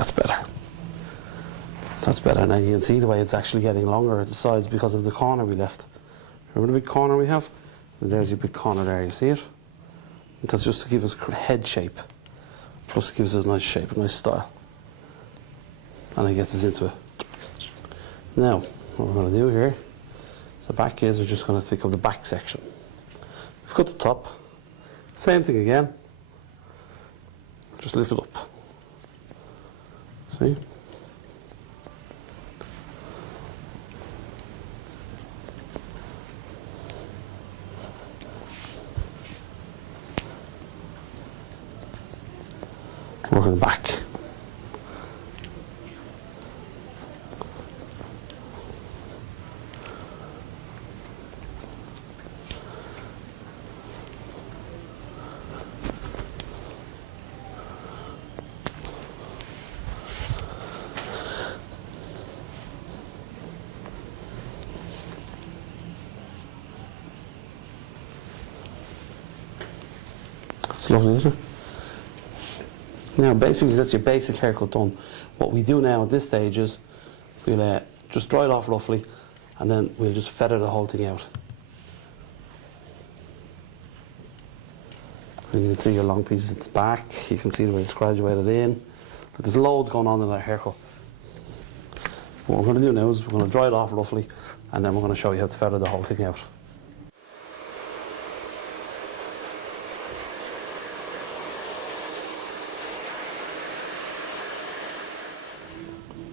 That's better. That's better. Now you can see the way it's actually getting longer at the sides because of the corner we left. Remember the big corner we have? And there's your big corner there, you see it? And that's just to give us head shape. Plus it gives us a nice shape, a nice style. And it gets us into it. Now, what we're going to do here, the back is we're just going to pick up the back section. We've got the top. Same thing again. Just lift it up. See? Working back. It's lovely, isn't it? Now basically that's your basic haircut done. What we do now at this stage is we'll just dry it off roughly and then we'll just feather the whole thing out. And you can see your long pieces at the back, you can see the way it's graduated in. There's loads going on in that haircut. What we're going to do now is we're going to dry it off roughly and then we're going to show you how to feather the whole thing out.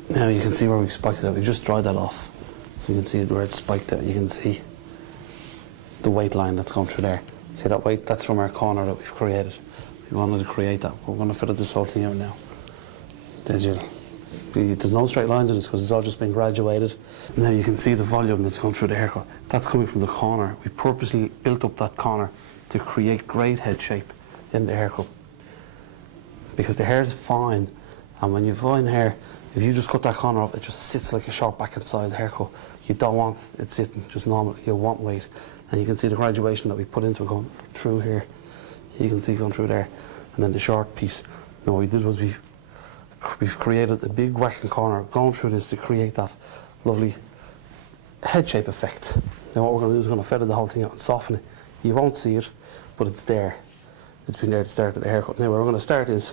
Now you can see where we've spiked it out. We've just dried that off. You can see where it's spiked out. You can see the weight line that's gone through there. See that weight? That's from our corner that we've created. We wanted to create that. We're going to feather this whole thing out now. There's no straight lines in this because it's all just been graduated. Now you can see the volume that's gone through the haircut. That's coming from the corner. We purposely built up that corner to create great head shape in the haircut. Because the hair is fine, and when you fine hair, if you just cut that corner off, it just sits like a short back and side haircut. You don't want it sitting just normal, you want weight. And you can see the graduation that we put into it going through here. You can see going through there. And then the short piece. Now what we did was we've created a big whacking corner going through this to create that lovely head shape effect. Now what we're going to do is we're going to feather the whole thing out and soften it. You won't see it, but it's there. It's been there at the start of the haircut. Now where we're going to start is,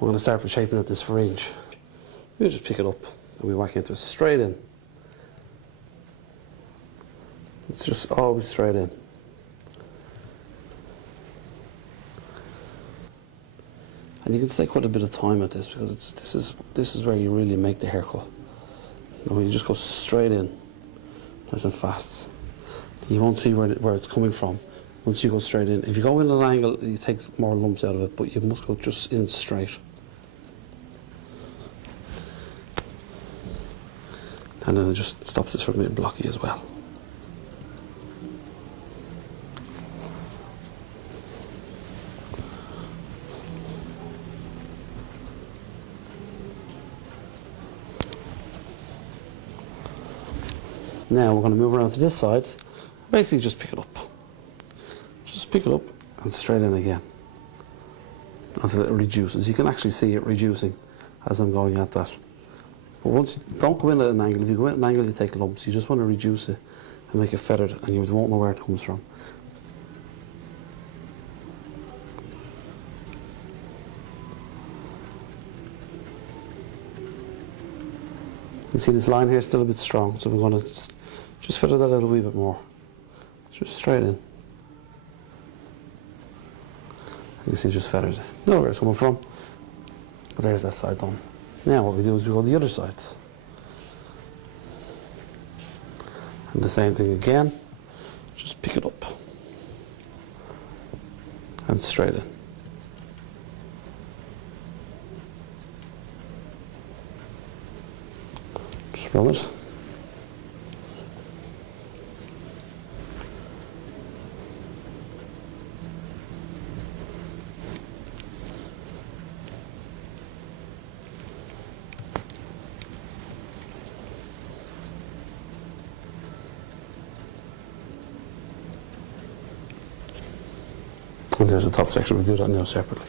we're going to start with shaping out this fringe. We'll just pick it up and we whack into it straight in. It's just always straight in. And you can take quite a bit of time at this because this is where you really make the haircut. And you just go straight in, nice and fast. You won't see where it's coming from once you go straight in. If you go in at an angle, it takes more lumps out of it, but you must go just in straight. And then it just stops this from being blocky as well. Now we're going to move around to this side. Basically just pick it up. Just pick it up and straight in again until it reduces. You can actually see it reducing as I'm going at that. But once don't go in at an angle. If you go in at an angle, you take lumps. You just want to reduce it and make it feathered, and you won't know where it comes from. You see this line here is still a bit strong, so we're going to just feather that out a wee bit more. Just straight in. You can see it just feathers it. Know where it's coming from, but there's that side done. Now what we do is we go the other sides. And the same thing again, just pick it up and straight in. Just run it. And there's the top section. We'll do that now separately.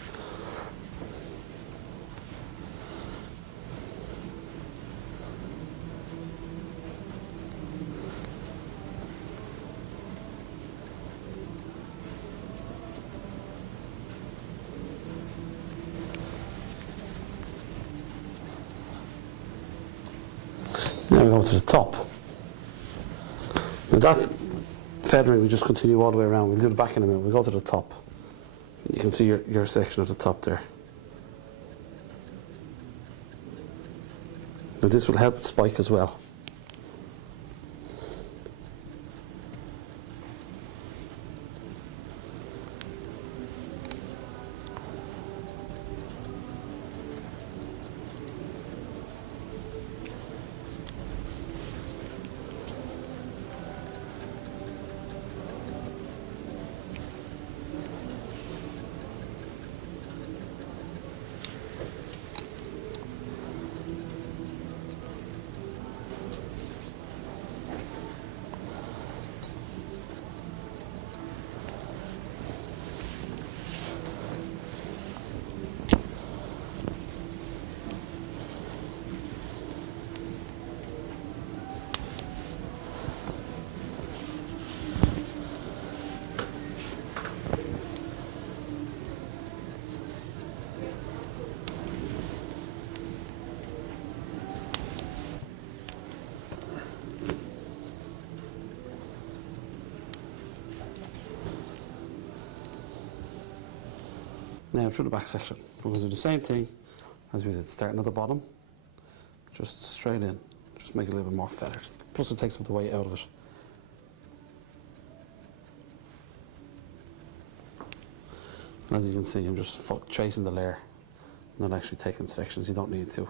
Now we go to the top. Now that feathering we just continue all the way around. We'll do the back in a minute. We'll go to the top. You can see your section at the top there. Now this will help spike as well. Now through the back section, we're going to do the same thing as we did, starting at the bottom, just straight in, just make it a little bit more feathered. Plus it takes some of the weight out of it. And as you can see, I'm just chasing the layer, not actually taking sections you don't need to.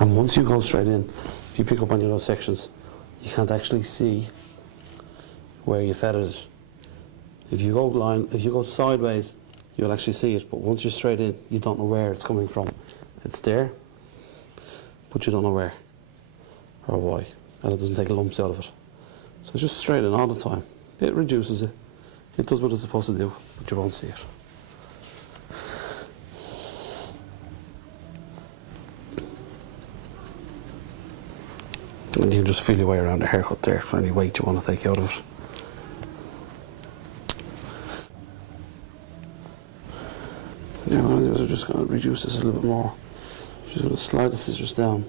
And once you go straight in, if you pick up on your those sections, you can't actually see where you feathered it. If you go sideways, you'll actually see it, but once you're straight in, you don't know where it's coming from. It's there, but you don't know where or why, and it doesn't take lumps out of it. So it's just straight in all the time. It reduces it. It does what it's supposed to do, but you won't see it. And you can just feel your way around the haircut there for any weight you want to take out of it. Now what I'm going to do is I'm just going to reduce this a little bit more. Just going to slide the scissors down.